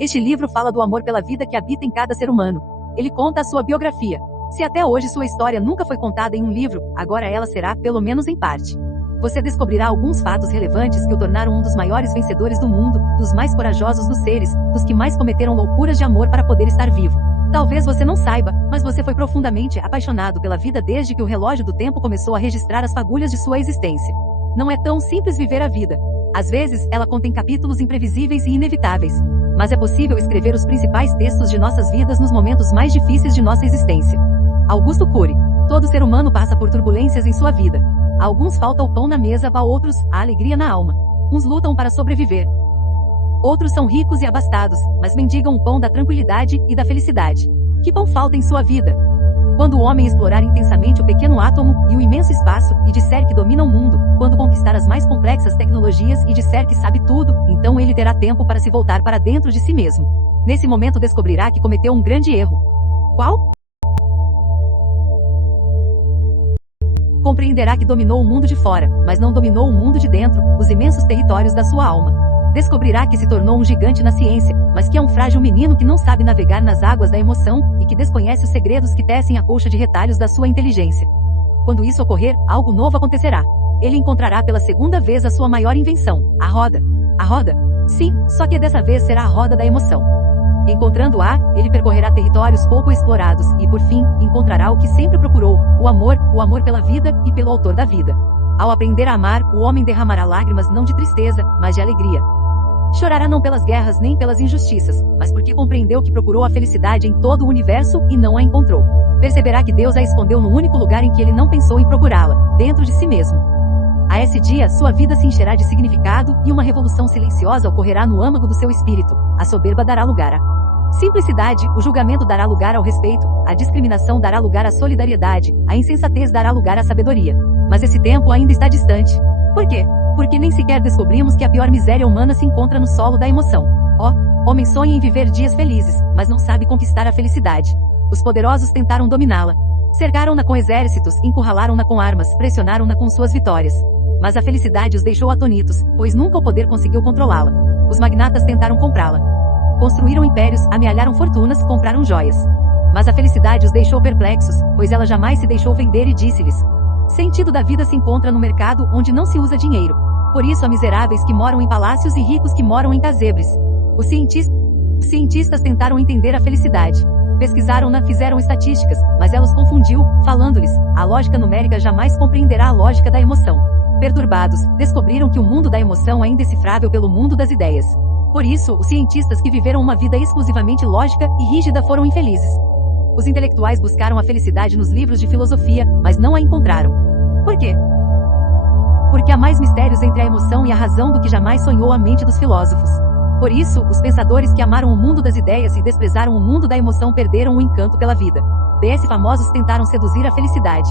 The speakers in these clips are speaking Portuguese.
Este livro fala do amor pela vida que habita em cada ser humano. Ele conta a sua biografia. Se até hoje sua história nunca foi contada em um livro, agora ela será, pelo menos em parte. Você descobrirá alguns fatos relevantes que o tornaram um dos maiores vencedores do mundo, dos mais corajosos dos seres, dos que mais cometeram loucuras de amor para poder estar vivo. Talvez você não saiba, mas você foi profundamente apaixonado pela vida desde que o relógio do tempo começou a registrar as fagulhas de sua existência. Não é tão simples viver a vida. Às vezes, ela contém capítulos imprevisíveis e inevitáveis. Mas é possível escrever os principais textos de nossas vidas nos momentos mais difíceis de nossa existência. Augusto Cury. Todo ser humano passa por turbulências em sua vida. A alguns falta o pão na mesa, a outros, a alegria na alma. Uns lutam para sobreviver. Outros são ricos e abastados, mas mendigam o pão da tranquilidade e da felicidade. Que pão falta em sua vida? Quando o homem explorar intensamente o pequeno átomo e o imenso espaço, e disser que domina o mundo, quando conquistar as mais complexas tecnologias e disser que sabe tudo, então ele terá tempo para se voltar para dentro de si mesmo. Nesse momento descobrirá que cometeu um grande erro. Qual? Compreenderá que dominou o mundo de fora, mas não dominou o mundo de dentro, os imensos territórios da sua alma. Descobrirá que se tornou um gigante na ciência, mas que é um frágil menino que não sabe navegar nas águas da emoção, e que desconhece os segredos que tecem a colcha de retalhos da sua inteligência. Quando isso ocorrer, algo novo acontecerá. Ele encontrará pela segunda vez a sua maior invenção, a roda. A roda? Sim, só que dessa vez será a roda da emoção. Encontrando-a, ele percorrerá territórios pouco explorados, e por fim, encontrará o que sempre procurou, o amor pela vida, e pelo autor da vida. Ao aprender a amar, o homem derramará lágrimas não de tristeza, mas de alegria. Chorará não pelas guerras nem pelas injustiças, mas porque compreendeu que procurou a felicidade em todo o universo e não a encontrou. Perceberá que Deus a escondeu no único lugar em que ele não pensou em procurá-la, dentro de si mesmo. A esse dia, sua vida se encherá de significado e uma revolução silenciosa ocorrerá no âmago do seu espírito. A soberba dará lugar à simplicidade, o julgamento dará lugar ao respeito, a discriminação dará lugar à solidariedade, a insensatez dará lugar à sabedoria. Mas esse tempo ainda está distante. Por quê? Porque nem sequer descobrimos que a pior miséria humana se encontra no solo da emoção. Homem sonha em viver dias felizes, mas não sabe conquistar a felicidade. Os poderosos tentaram dominá-la. Cercaram-na com exércitos, encurralaram-na com armas, pressionaram-na com suas vitórias. Mas a felicidade os deixou atonitos, pois nunca o poder conseguiu controlá-la. Os magnatas tentaram comprá-la. Construíram impérios, amealharam fortunas, compraram joias. Mas a felicidade os deixou perplexos, pois ela jamais se deixou vender e disse-lhes: sentido da vida se encontra no mercado onde não se usa dinheiro. Por isso há miseráveis que moram em palácios e ricos que moram em casebres. Os cientistas tentaram entender a felicidade. Pesquisaram-na, fizeram estatísticas, mas ela os confundiu, falando-lhes: a lógica numérica jamais compreenderá a lógica da emoção. Perturbados, descobriram que o mundo da emoção é indecifrável pelo mundo das ideias. Por isso, os cientistas que viveram uma vida exclusivamente lógica e rígida foram infelizes. Os intelectuais buscaram a felicidade nos livros de filosofia, mas não a encontraram. Por quê? Porque há mais mistérios entre a emoção e a razão do que jamais sonhou a mente dos filósofos. Por isso, os pensadores que amaram o mundo das ideias e desprezaram o mundo da emoção perderam o encanto pela vida. Famosos tentaram seduzir a felicidade.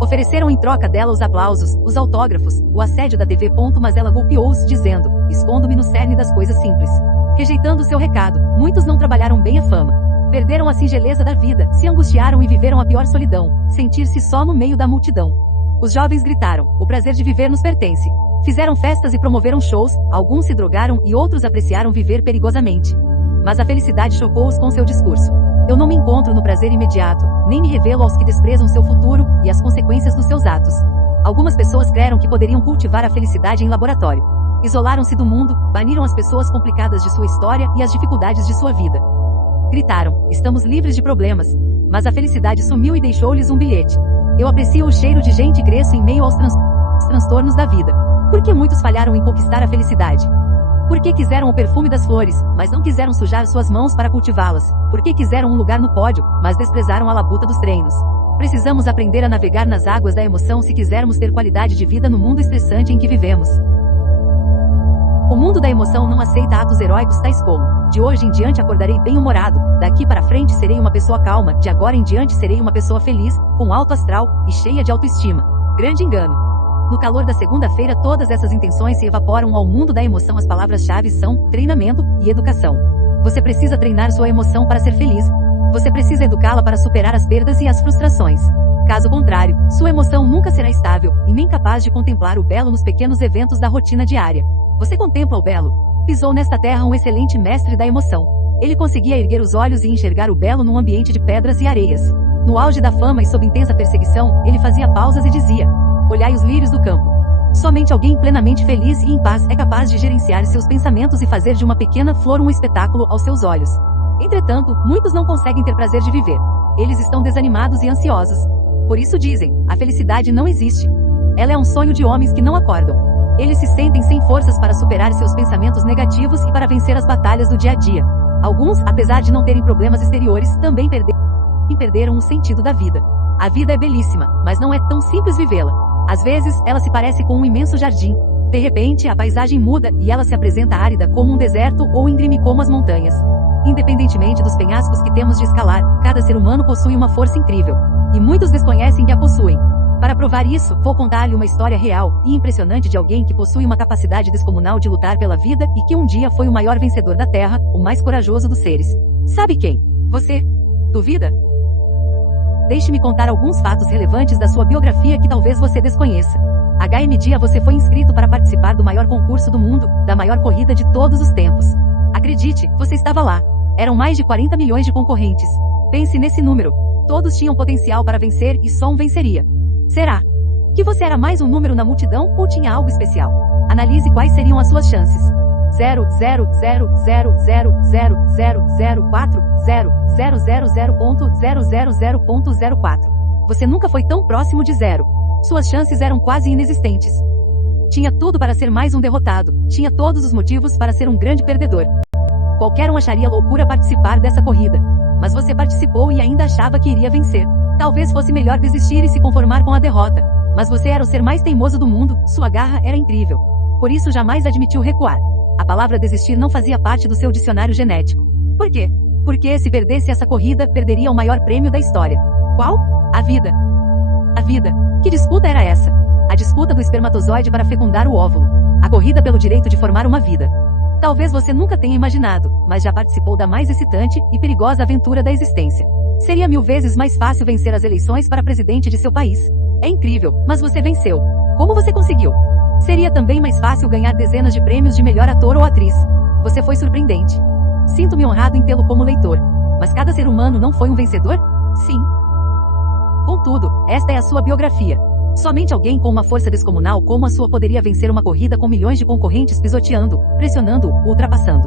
Ofereceram em troca dela os aplausos, os autógrafos, o assédio da TV. Mas ela golpeou-os, dizendo: escondo-me no cerne das coisas simples. Rejeitando seu recado, muitos não trabalharam bem a fama. Perderam a singeleza da vida, se angustiaram e viveram a pior solidão, sentir-se só no meio da multidão. Os jovens gritaram: o prazer de viver nos pertence. Fizeram festas e promoveram shows, alguns se drogaram e outros apreciaram viver perigosamente. Mas a felicidade chocou-os com seu discurso. Eu não me encontro no prazer imediato, nem me revelo aos que desprezam seu futuro e as consequências dos seus atos. Algumas pessoas creram que poderiam cultivar a felicidade em laboratório. Isolaram-se do mundo, baniram as pessoas complicadas de sua história e as dificuldades de sua vida. Gritaram: estamos livres de problemas. Mas a felicidade sumiu e deixou-lhes um bilhete. Eu aprecio o cheiro de gente e cresço em meio aos transtornos da vida. Por que muitos falharam em conquistar a felicidade? Porque quiseram o perfume das flores, mas não quiseram sujar suas mãos para cultivá-las. Porque quiseram um lugar no pódio, mas desprezaram a labuta dos treinos. Precisamos aprender a navegar nas águas da emoção se quisermos ter qualidade de vida no mundo estressante em que vivemos. O mundo da emoção não aceita atos heróicos tais como: de hoje em diante acordarei bem-humorado, daqui para frente serei uma pessoa calma, de agora em diante serei uma pessoa feliz, com alto astral e cheia de autoestima. Grande engano. No calor da segunda-feira, todas essas intenções se evaporam ao mundo da emoção. As palavras-chave são treinamento e educação. Você precisa treinar sua emoção para ser feliz. Você precisa educá-la para superar as perdas e as frustrações. Caso contrário, sua emoção nunca será estável e nem capaz de contemplar o belo nos pequenos eventos da rotina diária. Você contempla o belo? Pisou nesta terra um excelente mestre da emoção. Ele conseguia erguer os olhos e enxergar o belo num ambiente de pedras e areias. No auge da fama e sob intensa perseguição, ele fazia pausas e dizia: olhai os lírios do campo. Somente alguém plenamente feliz e em paz é capaz de gerenciar seus pensamentos e fazer de uma pequena flor um espetáculo aos seus olhos. Entretanto, muitos não conseguem ter prazer de viver. Eles estão desanimados e ansiosos. Por isso dizem: a felicidade não existe. Ela é um sonho de homens que não acordam. Eles se sentem sem forças para superar seus pensamentos negativos e para vencer as batalhas do dia a dia. Alguns, apesar de não terem problemas exteriores, também perderam o sentido da vida. A vida é belíssima, mas não é tão simples vivê-la. Às vezes, ela se parece com um imenso jardim. De repente, a paisagem muda e ela se apresenta árida como um deserto ou íngreme como as montanhas. Independentemente dos penhascos que temos de escalar, cada ser humano possui uma força incrível. E muitos desconhecem que a possuem. Para provar isso, vou contar-lhe uma história real e impressionante de alguém que possui uma capacidade descomunal de lutar pela vida e que um dia foi o maior vencedor da Terra, o mais corajoso dos seres. Sabe quem? Você? Duvida? Deixe-me contar alguns fatos relevantes da sua biografia que talvez você desconheça. HM dia você foi inscrito para participar do maior concurso do mundo, da maior corrida de todos os tempos. Acredite, você estava lá. Eram mais de 40 milhões de concorrentes. Pense nesse número. Todos tinham potencial para vencer e só um venceria. Será que você era mais um número na multidão ou tinha algo especial? Analise quais seriam as suas chances. 0,0000004,000.000.004. Você nunca foi tão próximo de zero. Suas chances eram quase inexistentes. Tinha tudo para ser mais um derrotado. Tinha todos os motivos para ser um grande perdedor. Qualquer um acharia loucura participar dessa corrida. Mas você participou e ainda achava que iria vencer. Talvez fosse melhor desistir e se conformar com a derrota. Mas você era o ser mais teimoso do mundo, sua garra era incrível. Por isso jamais admitiu recuar. A palavra desistir não fazia parte do seu dicionário genético. Por quê? Porque se perdesse essa corrida, perderia o maior prêmio da história. Qual? A vida. A vida. Que disputa era essa? A disputa do espermatozoide para fecundar o óvulo. A corrida pelo direito de formar uma vida. Talvez você nunca tenha imaginado, mas já participou da mais excitante e perigosa aventura da existência. Seria 1000 vezes mais fácil vencer as eleições para presidente de seu país. É incrível, mas você venceu. Como você conseguiu? Seria também mais fácil ganhar dezenas de prêmios de melhor ator ou atriz. Você foi surpreendente. Sinto-me honrado em tê-lo como leitor. Mas cada ser humano não foi um vencedor? Sim. Contudo, esta é a sua biografia. Somente alguém com uma força descomunal como a sua poderia vencer uma corrida com milhões de concorrentes pisoteando, pressionando, ultrapassando.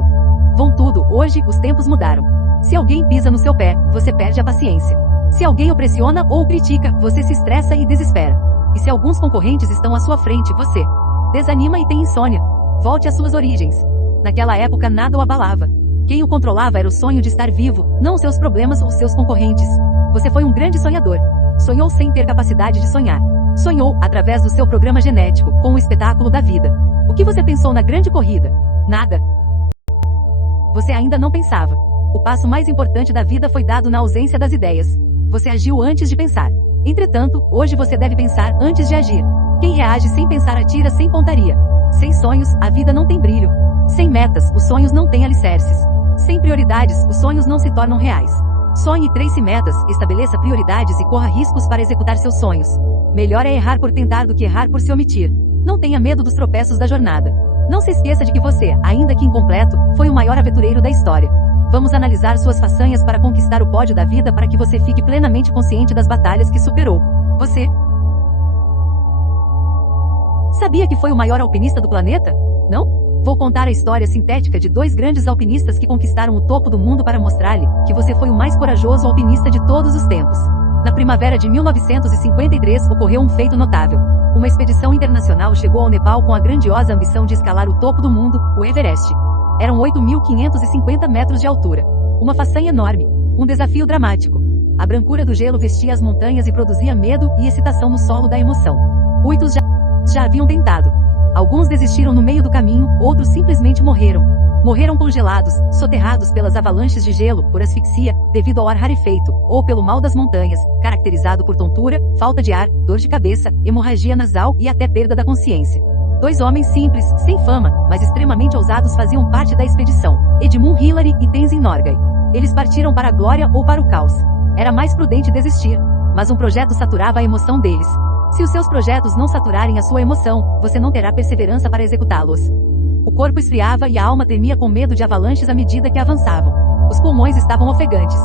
Contudo, hoje, os tempos mudaram. Se alguém pisa no seu pé, você perde a paciência. Se alguém o pressiona ou o critica, você se estressa e desespera. E se alguns concorrentes estão à sua frente, você desanima e tem insônia. Volte às suas origens. Naquela época nada o abalava. Quem o controlava era o sonho de estar vivo, não os seus problemas ou seus concorrentes. Você foi um grande sonhador. Sonhou sem ter capacidade de sonhar. Sonhou, através do seu programa genético, com o espetáculo da vida. O que você pensou na grande corrida? Nada. Você ainda não pensava. O passo mais importante da vida foi dado na ausência das ideias. Você agiu antes de pensar. Entretanto, hoje você deve pensar antes de agir. Quem reage sem pensar atira sem pontaria. Sem sonhos, a vida não tem brilho. Sem metas, os sonhos não têm alicerces. Sem prioridades, os sonhos não se tornam reais. Sonhe e trace metas, estabeleça prioridades e corra riscos para executar seus sonhos. Melhor é errar por tentar do que errar por se omitir. Não tenha medo dos tropeços da jornada. Não se esqueça de que você, ainda que incompleto, foi o maior aventureiro da história. Vamos analisar suas façanhas para conquistar o pódio da vida para que você fique plenamente consciente das batalhas que superou. Você sabia que foi o maior alpinista do planeta? Não? Vou contar a história sintética de 2 grandes alpinistas que conquistaram o topo do mundo para mostrar-lhe que você foi o mais corajoso alpinista de todos os tempos. Na primavera de 1953 ocorreu um feito notável. Uma expedição internacional chegou ao Nepal com a grandiosa ambição de escalar o topo do mundo, o Everest. Eram 8.550 metros de altura. Uma façanha enorme. Um desafio dramático. A brancura do gelo vestia as montanhas e produzia medo e excitação no solo da emoção. Muitos já haviam tentado. Alguns desistiram no meio do caminho, outros simplesmente morreram. Morreram congelados, soterrados pelas avalanches de gelo, por asfixia, devido ao ar rarefeito, ou pelo mal das montanhas, caracterizado por tontura, falta de ar, dor de cabeça, hemorragia nasal e até perda da consciência. 2 homens simples, sem fama, mas extremamente ousados faziam parte da expedição, Edmund Hillary e Tenzin Norgay. Eles partiram para a glória ou para o caos. Era mais prudente desistir, mas um projeto saturava a emoção deles. Se os seus projetos não saturarem a sua emoção, você não terá perseverança para executá-los. O corpo esfriava e a alma tremia com medo de avalanches à medida que avançavam. Os pulmões estavam ofegantes.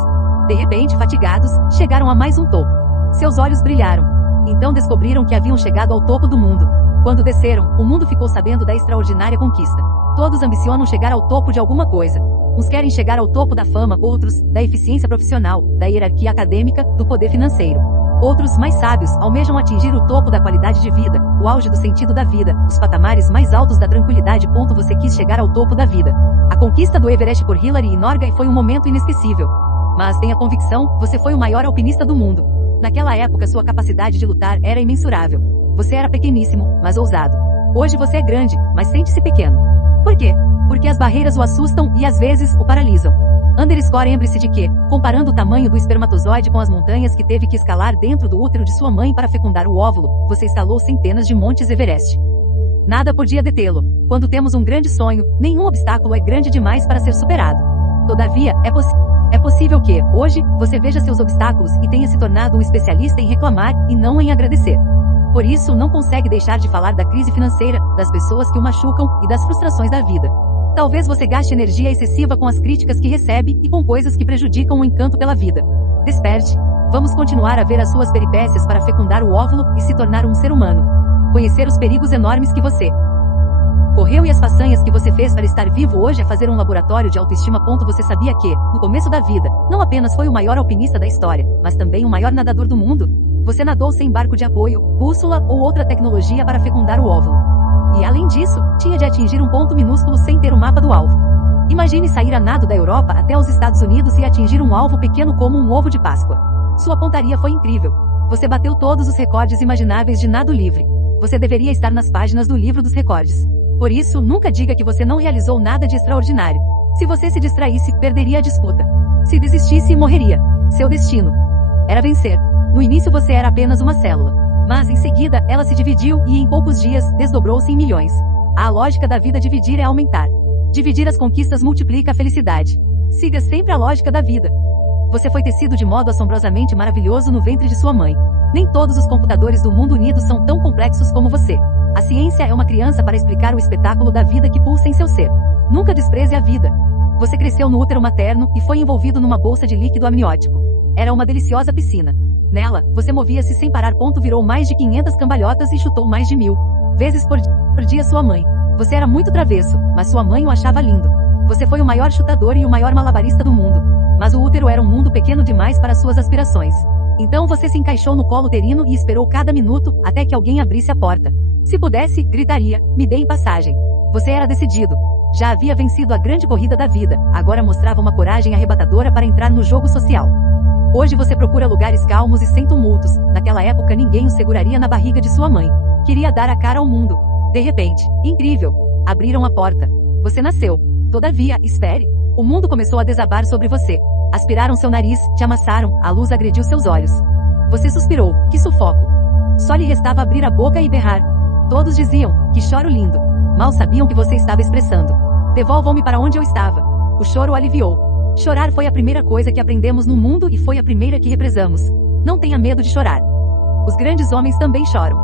De repente, fatigados, chegaram a mais um topo. Seus olhos brilharam. Então descobriram que haviam chegado ao topo do mundo. Quando desceram, o mundo ficou sabendo da extraordinária conquista. Todos ambicionam chegar ao topo de alguma coisa. Uns querem chegar ao topo da fama, outros, da eficiência profissional, da hierarquia acadêmica, do poder financeiro. Outros, mais sábios, almejam atingir o topo da qualidade de vida, o auge do sentido da vida, os patamares mais altos da tranquilidade. Você quis chegar ao topo da vida. A conquista do Everest por Hillary e Norgay foi um momento inesquecível. Mas tenha convicção, você foi o maior alpinista do mundo. Naquela época sua capacidade de lutar era imensurável. Você era pequeníssimo, mas ousado. Hoje você é grande, mas sente-se pequeno. Por quê? Porque as barreiras o assustam e às vezes o paralisam. Lembre-se de que, comparando o tamanho do espermatozoide com as montanhas que teve que escalar dentro do útero de sua mãe para fecundar o óvulo, você escalou centenas de montes Everest. Nada podia detê-lo. Quando temos um grande sonho, nenhum obstáculo é grande demais para ser superado. Todavia, é possível que, hoje, você veja seus obstáculos e tenha se tornado um especialista em reclamar e não em agradecer. Por isso, não consegue deixar de falar da crise financeira, das pessoas que o machucam e das frustrações da vida. Talvez você gaste energia excessiva com as críticas que recebe e com coisas que prejudicam o encanto pela vida. Desperte. Vamos continuar a ver as suas peripécias para fecundar o óvulo e se tornar um ser humano. Conhecer os perigos enormes que você correu e as façanhas que você fez para estar vivo hoje é fazer um laboratório de autoestima. Você sabia que, no começo da vida, não apenas foi o maior alpinista da história, mas também o maior nadador do mundo? Você nadou sem barco de apoio, bússola ou outra tecnologia para fecundar o óvulo. E além disso, tinha de atingir um ponto minúsculo sem ter o mapa do alvo. Imagine sair a nado da Europa até os Estados Unidos e atingir um alvo pequeno como um ovo de Páscoa. Sua pontaria foi incrível. Você bateu todos os recordes imagináveis de nado livre. Você deveria estar nas páginas do livro dos recordes. Por isso, nunca diga que você não realizou nada de extraordinário. Se você se distraísse, perderia a disputa. Se desistisse, morreria. Seu destino era vencer. No início você era apenas uma célula. Mas em seguida, ela se dividiu e em poucos dias, desdobrou-se em milhões. A lógica da vida dividir é aumentar. Dividir as conquistas multiplica a felicidade. Siga sempre a lógica da vida. Você foi tecido de modo assombrosamente maravilhoso no ventre de sua mãe. Nem todos os computadores do mundo unido são tão complexos como você. A ciência é uma criança para explicar o espetáculo da vida que pulsa em seu ser. Nunca despreze a vida. Você cresceu no útero materno e foi envolvido numa bolsa de líquido amniótico. Era uma deliciosa piscina. Nela, você movia-se sem parar. Virou mais de 500 cambalhotas e chutou mais de 1000 vezes por dia sua mãe. Você era muito travesso, mas sua mãe o achava lindo. Você foi o maior chutador e o maior malabarista do mundo. Mas o útero era um mundo pequeno demais para suas aspirações. Então você se encaixou no colo uterino e esperou cada minuto até que alguém abrisse a porta. Se pudesse, gritaria: me deem passagem. Você era decidido. Já havia vencido a grande corrida da vida, agora mostrava uma coragem arrebatadora para entrar no jogo social. Hoje você procura lugares calmos e sem tumultos. Naquela época ninguém o seguraria na barriga de sua mãe. Queria dar a cara ao mundo. De repente, incrível, abriram a porta. Você nasceu. Todavia, espere. O mundo começou a desabar sobre você. Aspiraram seu nariz, te amassaram, a luz agrediu seus olhos. Você suspirou, que sufoco. Só lhe restava abrir a boca e berrar. Todos diziam, que choro lindo. Mal sabiam que você estava expressando. Devolvam-me para onde eu estava. O choro o aliviou. Chorar foi a primeira coisa que aprendemos no mundo e foi a primeira que represamos. Não tenha medo de chorar. Os grandes homens também choram.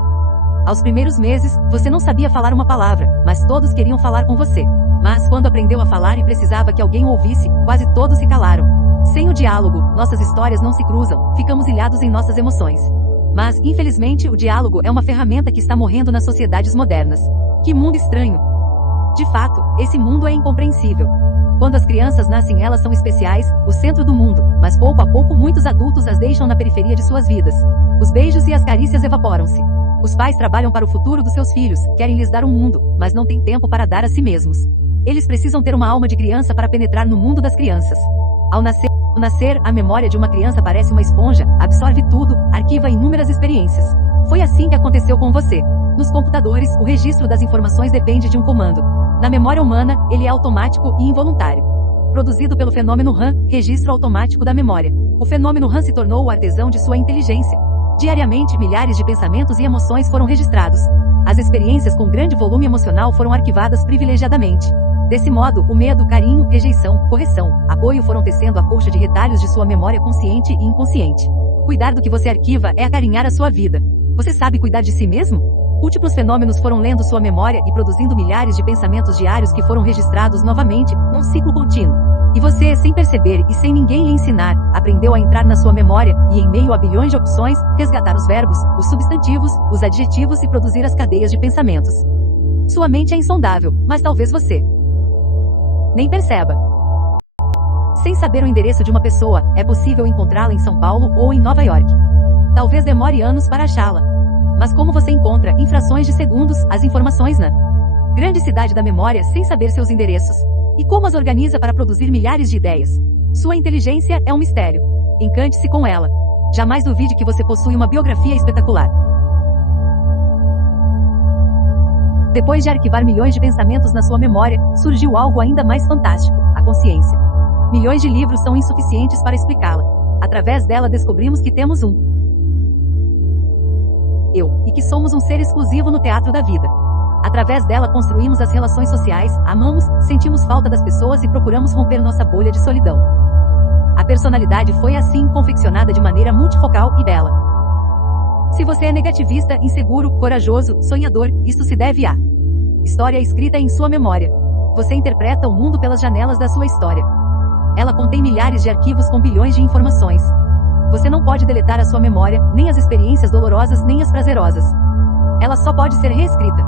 Aos primeiros meses, você não sabia falar uma palavra, mas todos queriam falar com você. Mas quando aprendeu a falar e precisava que alguém o ouvisse, quase todos se calaram. Sem o diálogo, nossas histórias não se cruzam, ficamos ilhados em nossas emoções. Mas, infelizmente, o diálogo é uma ferramenta que está morrendo nas sociedades modernas. Que mundo estranho! De fato, esse mundo é incompreensível. Quando as crianças nascem, elas são especiais, o centro do mundo, mas pouco a pouco muitos adultos as deixam na periferia de suas vidas. Os beijos e as carícias evaporam-se. Os pais trabalham para o futuro dos seus filhos, querem lhes dar um mundo, mas não têm tempo para dar a si mesmos. Eles precisam ter uma alma de criança para penetrar no mundo das crianças. Ao nascer, a memória de uma criança parece uma esponja, absorve tudo, arquiva inúmeras experiências. Foi assim que aconteceu com você. Nos computadores, o registro das informações depende de um comando. Na memória humana, ele é automático e involuntário. Produzido pelo fenômeno RAM, registro automático da memória. O fenômeno RAM se tornou o artesão de sua inteligência. Diariamente, milhares de pensamentos e emoções foram registrados. As experiências com grande volume emocional foram arquivadas privilegiadamente. Desse modo, o medo, carinho, rejeição, correção, apoio foram tecendo a colcha de retalhos de sua memória consciente e inconsciente. Cuidar do que você arquiva é acarinhar a sua vida. Você sabe cuidar de si mesmo? Múltiplos fenômenos foram lendo sua memória e produzindo milhares de pensamentos diários que foram registrados novamente, num ciclo contínuo. E você, sem perceber e sem ninguém lhe ensinar, aprendeu a entrar na sua memória e, em meio a bilhões de opções, resgatar os verbos, os substantivos, os adjetivos e produzir as cadeias de pensamentos. Sua mente é insondável, mas talvez você nem perceba. Sem saber o endereço de uma pessoa, é possível encontrá-la em São Paulo ou em Nova York. Talvez demore anos para achá-la. Mas como você encontra, em frações de segundos, as informações na grande cidade da memória sem saber seus endereços? E como as organiza para produzir milhares de ideias? Sua inteligência é um mistério. Encante-se com ela. Jamais duvide que você possui uma biografia espetacular. Depois de arquivar milhões de pensamentos na sua memória, surgiu algo ainda mais fantástico: a consciência. Milhões de livros são insuficientes para explicá-la. Através dela descobrimos que temos um eu, e que somos um ser exclusivo no teatro da vida. Através dela construímos as relações sociais, amamos, sentimos falta das pessoas e procuramos romper nossa bolha de solidão. A personalidade foi assim confeccionada de maneira multifocal e bela. Se você é negativista, inseguro, corajoso, sonhador, isto se deve à história escrita em sua memória. Você interpreta o mundo pelas janelas da sua história. Ela contém milhares de arquivos com bilhões de informações. Você não pode deletar a sua memória, nem as experiências dolorosas nem as prazerosas. Ela só pode ser reescrita.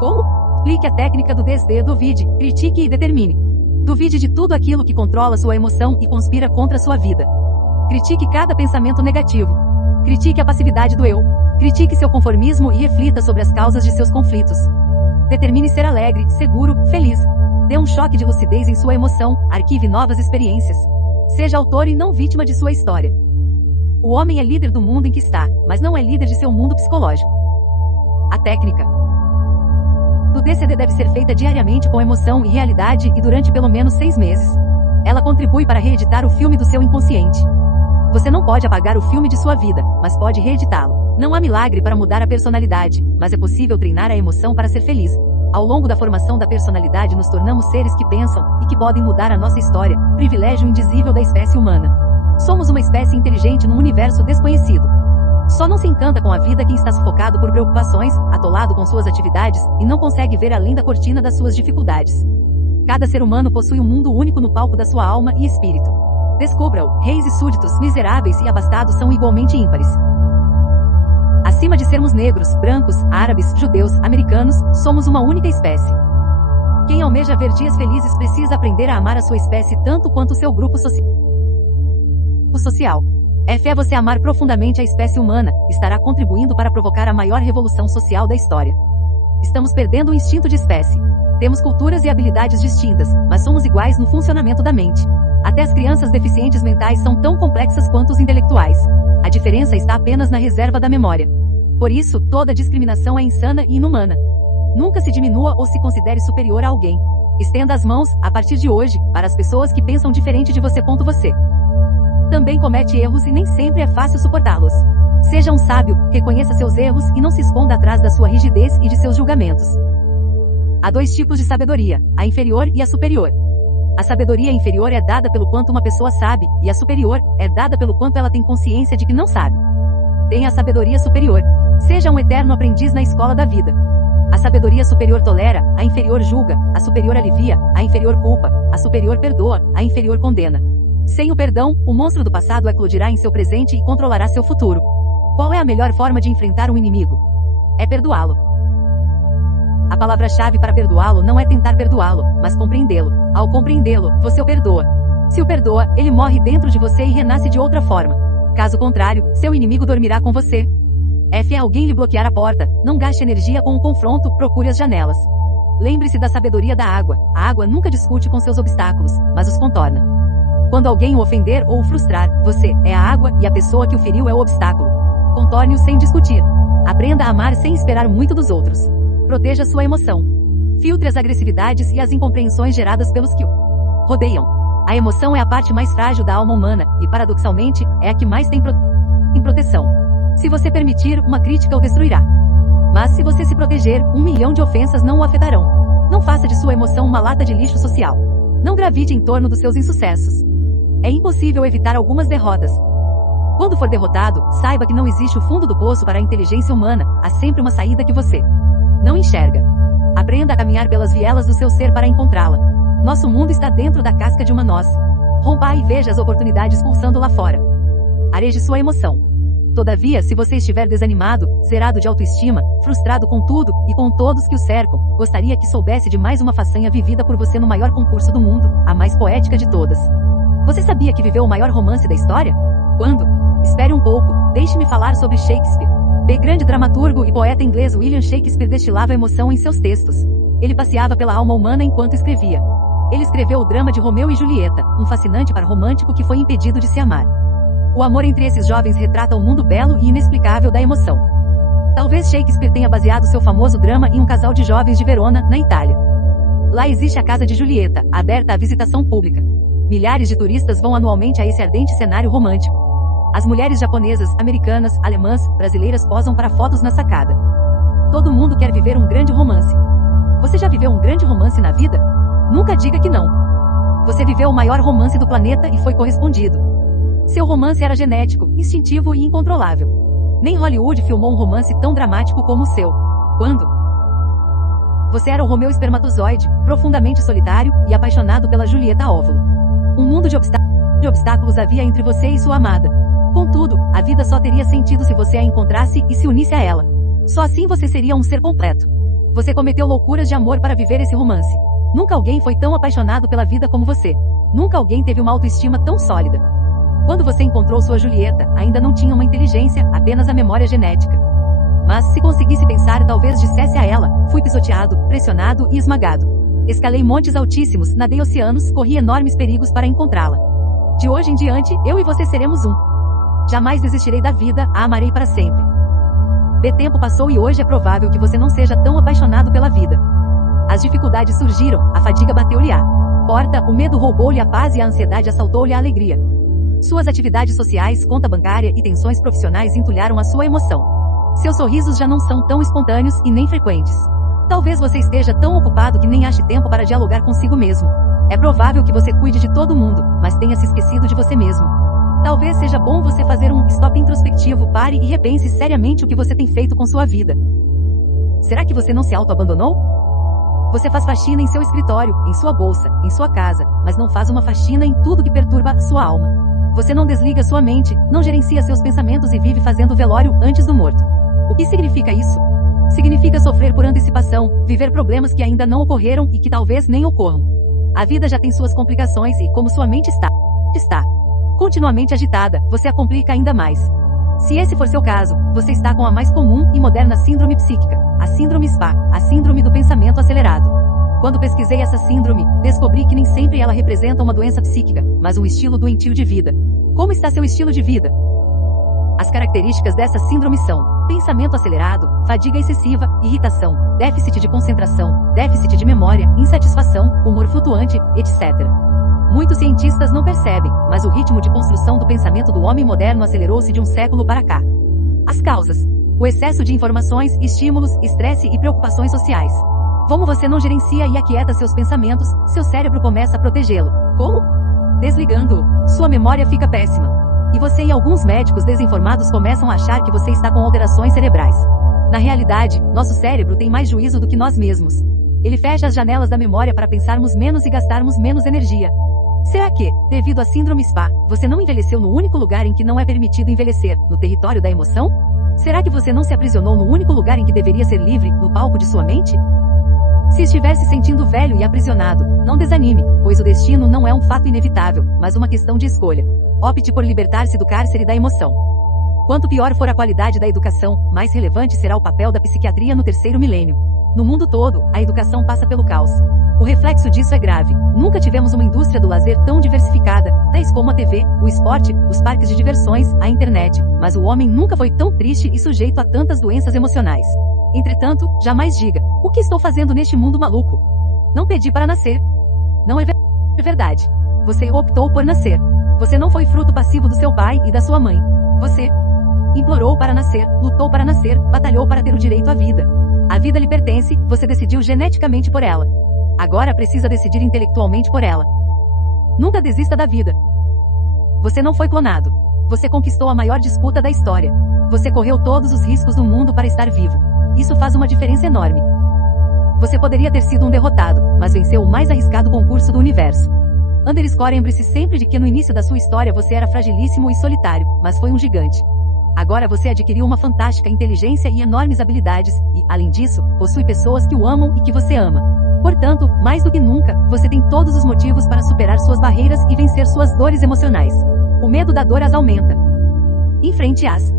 Como? Aplique a técnica do DSD, duvide, critique e determine. Duvide de tudo aquilo que controla sua emoção e conspira contra sua vida. Critique cada pensamento negativo. Critique a passividade do eu. Critique seu conformismo e reflita sobre as causas de seus conflitos. Determine ser alegre, seguro, feliz. Dê um choque de lucidez em sua emoção, arquive novas experiências. Seja autor e não vítima de sua história. O homem é líder do mundo em que está, mas não é líder de seu mundo psicológico. A técnica do DCD deve ser feita diariamente com emoção e realidade e durante pelo menos 6 meses. Ela contribui para reeditar o filme do seu inconsciente. Você não pode apagar o filme de sua vida, mas pode reeditá-lo. Não há milagre para mudar a personalidade, mas é possível treinar a emoção para ser feliz. Ao longo da formação da personalidade nos tornamos seres que pensam e que podem mudar a nossa história, privilégio indizível da espécie humana. Somos uma espécie inteligente num universo desconhecido. Só não se encanta com a vida quem está sufocado por preocupações, atolado com suas atividades, e não consegue ver além da cortina das suas dificuldades. Cada ser humano possui um mundo único no palco da sua alma e espírito. Descubra-o, reis e súditos, miseráveis e abastados são igualmente ímpares. Acima de sermos negros, brancos, árabes, judeus, americanos, somos uma única espécie. Quem almeja ver dias felizes precisa aprender a amar a sua espécie tanto quanto o seu grupo social. É você amar profundamente a espécie humana, estará contribuindo para provocar a maior revolução social da história. Estamos perdendo o instinto de espécie. Temos culturas e habilidades distintas, mas somos iguais no funcionamento da mente. Até as crianças deficientes mentais são tão complexas quanto os intelectuais. A diferença está apenas na reserva da memória. Por isso, toda discriminação é insana e inumana. Nunca se diminua ou se considere superior a alguém. Estenda as mãos, a partir de hoje, para as pessoas que pensam diferente de você. Você também comete erros e nem sempre é fácil suportá-los. Seja um sábio, reconheça seus erros e não se esconda atrás da sua rigidez e de seus julgamentos. Há 2 tipos de sabedoria, a inferior e a superior. A sabedoria inferior é dada pelo quanto uma pessoa sabe, e a superior é dada pelo quanto ela tem consciência de que não sabe. Tenha a sabedoria superior. Seja um eterno aprendiz na escola da vida. A sabedoria superior tolera, a inferior julga, a superior alivia, a inferior culpa, a superior perdoa, a inferior condena. Sem o perdão, o monstro do passado eclodirá em seu presente e controlará seu futuro. Qual é a melhor forma de enfrentar um inimigo? É perdoá-lo. A palavra-chave para perdoá-lo não é tentar perdoá-lo, mas compreendê-lo. Ao compreendê-lo, você o perdoa. Se o perdoa, ele morre dentro de você e renasce de outra forma. Caso contrário, seu inimigo dormirá com você. É alguém lhe bloquear a porta. Não gaste energia com o confronto, procure as janelas. Lembre-se da sabedoria da água. A água nunca discute com seus obstáculos, mas os contorna. Quando alguém o ofender ou o frustrar, você é a água e a pessoa que o feriu é o obstáculo. Contorne-o sem discutir. Aprenda a amar sem esperar muito dos outros. Proteja sua emoção. Filtre as agressividades e as incompreensões geradas pelos que o rodeiam. A emoção é a parte mais frágil da alma humana, e paradoxalmente, é a que mais tem proteção. Se você permitir, uma crítica o destruirá. Mas se você se proteger, 1 milhão de ofensas não o afetarão. Não faça de sua emoção uma lata de lixo social. Não gravite em torno dos seus insucessos. É impossível evitar algumas derrotas. Quando for derrotado, saiba que não existe o fundo do poço para a inteligência humana, há sempre uma saída que você não enxerga. Aprenda a caminhar pelas vielas do seu ser para encontrá-la. Nosso mundo está dentro da casca de uma noz. Rompa e veja as oportunidades pulsando lá fora. Areje sua emoção. Todavia, se você estiver desanimado, zerado de autoestima, frustrado com tudo e com todos que o cercam, gostaria que soubesse de mais uma façanha vivida por você no maior concurso do mundo, a mais poética de todas. Você sabia que viveu o maior romance da história? Quando? Espere um pouco, deixe-me falar sobre Shakespeare. O grande dramaturgo e poeta inglês William Shakespeare destilava emoção em seus textos. Ele passeava pela alma humana enquanto escrevia. Ele escreveu o drama de Romeu e Julieta, um fascinante par romântico que foi impedido de se amar. O amor entre esses jovens retrata o mundo belo e inexplicável da emoção. Talvez Shakespeare tenha baseado seu famoso drama em um casal de jovens de Verona, na Itália. Lá existe a casa de Julieta, aberta à visitação pública. Milhares de turistas vão anualmente a esse ardente cenário romântico. As mulheres japonesas, americanas, alemãs, brasileiras posam para fotos na sacada. Todo mundo quer viver um grande romance. Você já viveu um grande romance na vida? Nunca diga que não. Você viveu o maior romance do planeta e foi correspondido. Seu romance era genético, instintivo e incontrolável. Nem Hollywood filmou um romance tão dramático como o seu. Quando? Você era o Romeu espermatozoide, profundamente solitário e apaixonado pela Julieta óvulo. Um mundo de obstáculos havia entre você e sua amada. Contudo, a vida só teria sentido se você a encontrasse e se unisse a ela. Só assim você seria um ser completo. Você cometeu loucuras de amor para viver esse romance. Nunca alguém foi tão apaixonado pela vida como você. Nunca alguém teve uma autoestima tão sólida. Quando você encontrou sua Julieta, ainda não tinha uma inteligência, apenas a memória genética. Mas, se conseguisse pensar, talvez dissesse a ela: fui pisoteado, pressionado e esmagado. Escalei montes altíssimos, nadei oceanos, corri enormes perigos para encontrá-la. De hoje em diante, eu e você seremos um. Jamais desistirei da vida, a amarei para sempre. O tempo passou e hoje é provável que você não seja tão apaixonado pela vida. As dificuldades surgiram, a fadiga bateu-lhe à porta, o medo roubou-lhe a paz e a ansiedade assaltou-lhe a alegria. Suas atividades sociais, conta bancária e tensões profissionais entulharam a sua emoção. Seus sorrisos já não são tão espontâneos e nem frequentes. Talvez você esteja tão ocupado que nem ache tempo para dialogar consigo mesmo. É provável que você cuide de todo mundo, mas tenha se esquecido de você mesmo. Talvez seja bom você fazer um stop introspectivo, pare e repense seriamente o que você tem feito com sua vida. Será que você não se auto-abandonou? Você faz faxina em seu escritório, em sua bolsa, em sua casa, mas não faz uma faxina em tudo que perturba a sua alma. Você não desliga sua mente, não gerencia seus pensamentos e vive fazendo velório antes do morto. O que significa isso? Significa sofrer por antecipação, viver problemas que ainda não ocorreram e que talvez nem ocorram. A vida já tem suas complicações e, como sua mente está continuamente agitada, você a complica ainda mais. Se esse for seu caso, você está com a mais comum e moderna síndrome psíquica, a síndrome SPA, a síndrome do pensamento acelerado. Quando pesquisei essa síndrome, descobri que nem sempre ela representa uma doença psíquica, mas um estilo doentio de vida. Como está seu estilo de vida? As características dessa síndrome são: pensamento acelerado, fadiga excessiva, irritação, déficit de concentração, déficit de memória, insatisfação, humor flutuante, etc. Muitos cientistas não percebem, mas o ritmo de construção do pensamento do homem moderno acelerou-se de um século para cá. As causas: o excesso de informações, estímulos, estresse e preocupações sociais. Como você não gerencia e aquieta seus pensamentos, seu cérebro começa a protegê-lo. Como? Desligando-o. Sua memória fica péssima. E você e alguns médicos desinformados começam a achar que você está com alterações cerebrais. Na realidade, nosso cérebro tem mais juízo do que nós mesmos. Ele fecha as janelas da memória para pensarmos menos e gastarmos menos energia. Será que, devido à síndrome SPA, você não envelheceu no único lugar em que não é permitido envelhecer, no território da emoção? Será que você não se aprisionou no único lugar em que deveria ser livre, no palco de sua mente? Se estiver se sentindo velho e aprisionado, não desanime, pois o destino não é um fato inevitável, mas uma questão de escolha. Opte por libertar-se do cárcere da emoção. Quanto pior for a qualidade da educação, mais relevante será o papel da psiquiatria no terceiro milênio. No mundo todo, a educação passa pelo caos. O reflexo disso é grave. Nunca tivemos uma indústria do lazer tão diversificada, tais como a TV, o esporte, os parques de diversões, a internet, mas o homem nunca foi tão triste e sujeito a tantas doenças emocionais. Entretanto, jamais diga: o que estou fazendo neste mundo maluco? Não pedi para nascer. Não é verdade. Você optou por nascer. Você não foi fruto passivo do seu pai e da sua mãe. Você implorou para nascer, lutou para nascer, batalhou para ter o direito à vida. A vida lhe pertence, você decidiu geneticamente por ela. Agora precisa decidir intelectualmente por ela. Nunca desista da vida. Você não foi clonado. Você conquistou a maior disputa da história. Você correu todos os riscos do mundo para estar vivo. Isso faz uma diferença enorme. Você poderia ter sido um derrotado, mas venceu o mais arriscado concurso do universo. Underscore lembre-se sempre de que no início da sua história você era fragilíssimo e solitário, mas foi um gigante. Agora você adquiriu uma fantástica inteligência e enormes habilidades, e, além disso, possui pessoas que o amam e que você ama. Portanto, mais do que nunca, você tem todos os motivos para superar suas barreiras e vencer suas dores emocionais. O medo da dor as aumenta. Enfrente-as.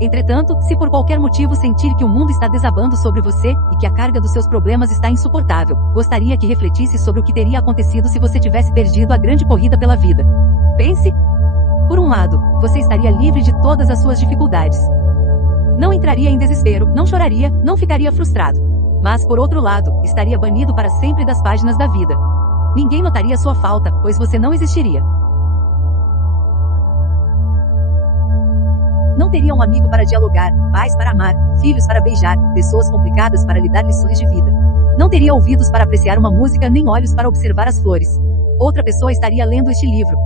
Entretanto, se por qualquer motivo sentir que o mundo está desabando sobre você, e que a carga dos seus problemas está insuportável, gostaria que refletisse sobre o que teria acontecido se você tivesse perdido a grande corrida pela vida. Pense. Por um lado, você estaria livre de todas as suas dificuldades. Não entraria em desespero, não choraria, não ficaria frustrado. Mas, por outro lado, estaria banido para sempre das páginas da vida. Ninguém notaria sua falta, pois você não existiria. Não teria um amigo para dialogar, pais para amar, filhos para beijar, pessoas complicadas para lhe dar lições de vida. Não teria ouvidos para apreciar uma música nem olhos para observar as flores. Outra pessoa estaria lendo este livro.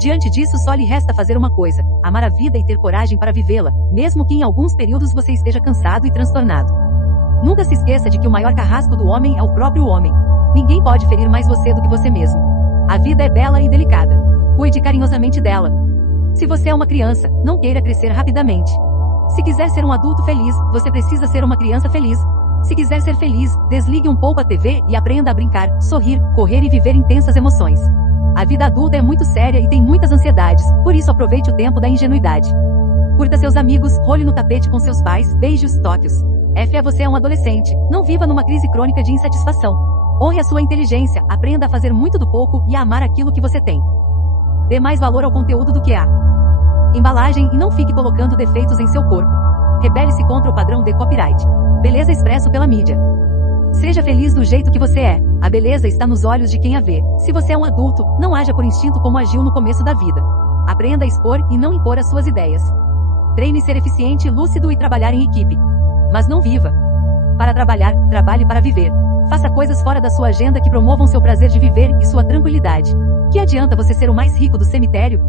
Diante disso só lhe resta fazer uma coisa: amar a vida e ter coragem para vivê-la, mesmo que em alguns períodos você esteja cansado e transtornado. Nunca se esqueça de que o maior carrasco do homem é o próprio homem. Ninguém pode ferir mais você do que você mesmo. A vida é bela e delicada. Cuide carinhosamente dela. Se você é uma criança, não queira crescer rapidamente. Se quiser ser um adulto feliz, você precisa ser uma criança feliz. Se quiser ser feliz, desligue um pouco a TV e aprenda a brincar, sorrir, correr e viver intensas emoções. A vida adulta é muito séria e tem muitas ansiedades, por isso aproveite o tempo da ingenuidade. Curta seus amigos, role no tapete com seus pais, beijos, toques. Você é um adolescente, não viva numa crise crônica de insatisfação. Honre a sua inteligência, aprenda a fazer muito do pouco e a amar aquilo que você tem. Dê mais valor ao conteúdo do que à embalagem e não fique colocando defeitos em seu corpo. Rebele-se contra o padrão de copyright. Beleza expresso pela mídia. Seja feliz do jeito que você é. A beleza está nos olhos de quem a vê. Se você é um adulto, não haja por instinto como agiu no começo da vida. Aprenda a expor e não impor as suas ideias. Treine ser eficiente, lúcido e trabalhar em equipe. Mas não viva para trabalhar, trabalhe para viver. Faça coisas fora da sua agenda que promovam seu prazer de viver e sua tranquilidade. Que adianta você ser o mais rico do cemitério?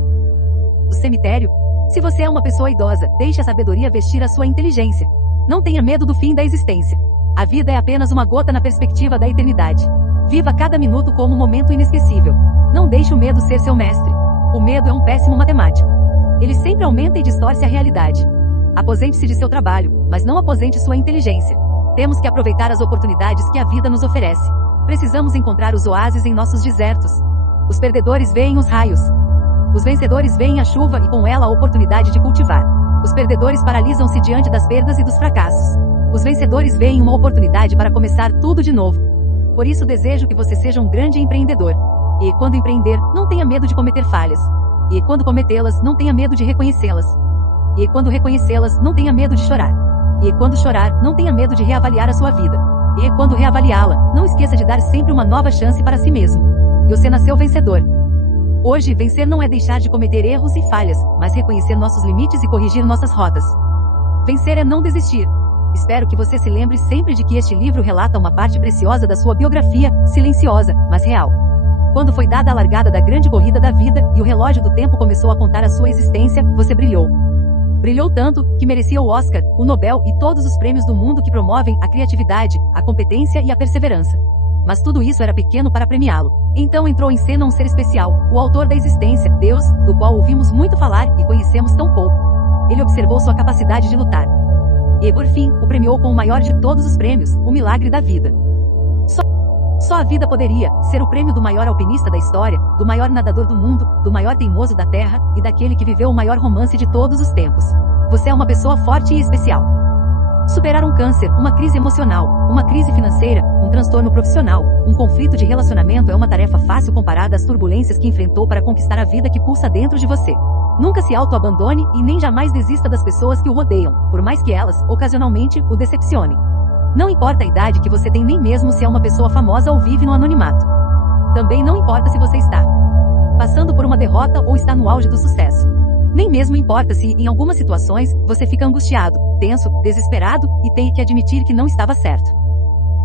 Se você é uma pessoa idosa, deixe a sabedoria vestir a sua inteligência. Não tenha medo do fim da existência. A vida é apenas uma gota na perspectiva da eternidade. Viva cada minuto como um momento inesquecível. Não deixe o medo ser seu mestre. O medo é um péssimo matemático. Ele sempre aumenta e distorce a realidade. Aposente-se de seu trabalho, mas não aposente sua inteligência. Temos que aproveitar as oportunidades que a vida nos oferece. Precisamos encontrar os oásis em nossos desertos. Os perdedores veem os raios. Os vencedores veem a chuva e com ela a oportunidade de cultivar. Os perdedores paralisam-se diante das perdas e dos fracassos. Os vencedores veem uma oportunidade para começar tudo de novo. Por isso desejo que você seja um grande empreendedor. E quando empreender, não tenha medo de cometer falhas. E quando cometê-las, não tenha medo de reconhecê-las. E quando reconhecê-las, não tenha medo de chorar. E quando chorar, não tenha medo de reavaliar a sua vida. E quando reavaliá-la, não esqueça de dar sempre uma nova chance para si mesmo. E você nasceu vencedor. Hoje, vencer não é deixar de cometer erros e falhas, mas reconhecer nossos limites e corrigir nossas rotas. Vencer é não desistir. Espero que você se lembre sempre de que este livro relata uma parte preciosa da sua biografia, silenciosa, mas real. Quando foi dada a largada da grande corrida da vida, e o relógio do tempo começou a contar a sua existência, você brilhou. Brilhou tanto, que merecia o Oscar, o Nobel e todos os prêmios do mundo que promovem a criatividade, a competência e a perseverança. Mas tudo isso era pequeno para premiá-lo. Então entrou em cena um ser especial, o autor da existência, Deus, do qual ouvimos muito falar e conhecemos tão pouco. Ele observou sua capacidade de lutar. E, por fim, o premiou com o maior de todos os prêmios, o milagre da vida. Só a vida poderia ser o prêmio do maior alpinista da história, do maior nadador do mundo, do maior teimoso da terra, e daquele que viveu o maior romance de todos os tempos. Você é uma pessoa forte e especial. Superar um câncer, uma crise emocional, uma crise financeira, um transtorno profissional, um conflito de relacionamento é uma tarefa fácil comparada às turbulências que enfrentou para conquistar a vida que pulsa dentro de você. Nunca se auto-abandone e nem jamais desista das pessoas que o rodeiam, por mais que elas, ocasionalmente, o decepcionem. Não importa a idade que você tem, nem mesmo se é uma pessoa famosa ou vive no anonimato. Também não importa se você está passando por uma derrota ou está no auge do sucesso. Nem mesmo importa se, em algumas situações, você fica angustiado, tenso, desesperado e tem que admitir que não estava certo.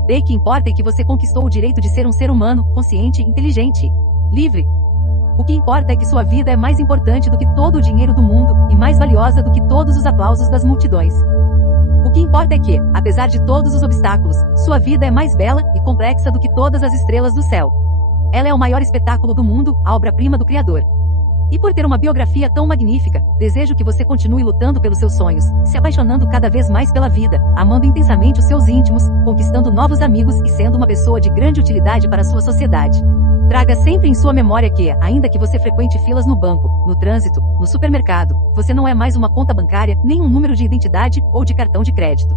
O que importa é que você conquistou o direito de ser um ser humano, consciente, inteligente, livre. O que importa é que sua vida é mais importante do que todo o dinheiro do mundo, e mais valiosa do que todos os aplausos das multidões. O que importa é que, apesar de todos os obstáculos, sua vida é mais bela e complexa do que todas as estrelas do céu. Ela é o maior espetáculo do mundo, a obra-prima do Criador. E por ter uma biografia tão magnífica, desejo que você continue lutando pelos seus sonhos, se apaixonando cada vez mais pela vida, amando intensamente os seus íntimos, conquistando novos amigos e sendo uma pessoa de grande utilidade para a sua sociedade. Traga sempre em sua memória que, ainda que você frequente filas no banco, no trânsito, no supermercado, você não é mais uma conta bancária, nem um número de identidade ou de cartão de crédito.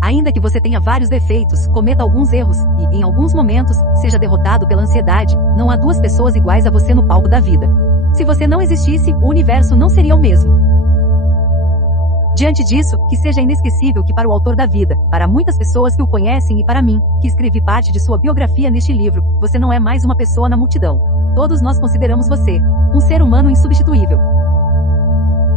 Ainda que você tenha vários defeitos, cometa alguns erros e, em alguns momentos, seja derrotado pela ansiedade, não há duas pessoas iguais a você no palco da vida. Se você não existisse, o universo não seria o mesmo. Diante disso, que seja inesquecível que para o autor da vida, para muitas pessoas que o conhecem e para mim, que escrevi parte de sua biografia neste livro, você não é mais uma pessoa na multidão. Todos nós consideramos você um ser humano insubstituível.